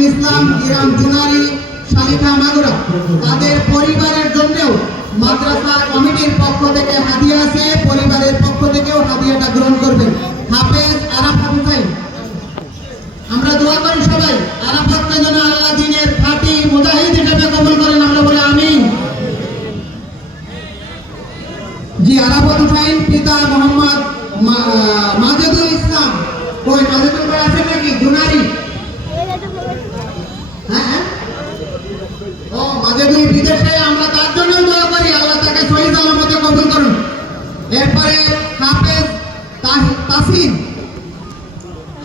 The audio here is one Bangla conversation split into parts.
মাজেদুল ইসলাম, ইরাম জুনারি, শালিকা মাগুরা তাদের পরিবারের জন্যও মাদ্রাসা কমিটির পক্ষ থেকে হাদিয়া আছে, পরিবারের পক্ষ থেকেও হাদিয়াটা গ্রহণ করবেন। হাফেজ আরাফাত হুসাইন, আমরা দোয়া করি সবাই আরাফাতকে যেন আল্লাহ দ্বীনের খাঁটি মুজাহিদ হিসেবে কবুল করেন, আমরা বলি আমিন। জি আরাফাত হুসাইন পিতা মোহাম্মদ মাজেদুল ইসলাম, কই মাজেদুল ভাই আছেন নাকি? জুনারি, হ্যাঁ ও মাজেদুল বিদেশে, আমরা তার জন্য দোয়া করি আল্লাহ তাকে সহি সালামতে কবুল করুন। এরপরে হাফেজ তাসিন,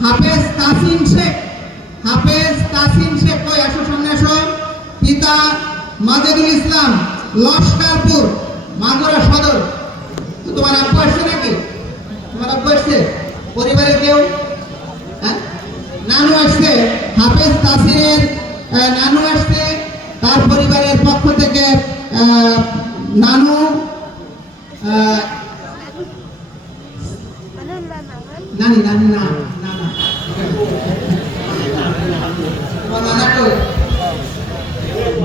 হাফেজ তাসিন শেখ, হাফেজ তাসিন শেখ, কই আসো সামনে আসো। পিতা মাজেদুল ইসলাম, লস্করপুর মাগুরা সদর। তোমার আব্বু আসছে নাকি? তোমার আব্বু আসছে? পরিবারের কেউ? হ্যাঁ, নানু আসছে। হাফেজ তাসিনের নানু আসছে, তার পরিবারের পক্ষ থেকে নানু নানি নানি না না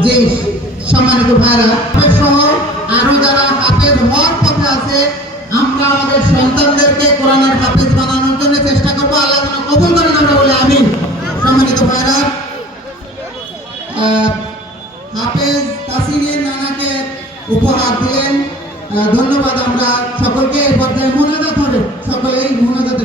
জি সম্মানিত ভাইরা সহ আরো যারা হাফেজ হওয়ার পথে আছে, আমরা আমাদের সন্তানদেরকে কোরআনের হাফেজ বানানোর জন্য চেষ্টা করবো, আল্লাহ যেন কবুল করেন, আমরা বলি আমিন। সম্মানিত ভাইরা, হাফেজ তাসিনের নানাকে উপহার দিলেন, ধন্যবাদ। আমরা সকলকে এই পর্যায়ে মোনাজাত হবে, সকলেই মোনাজাতে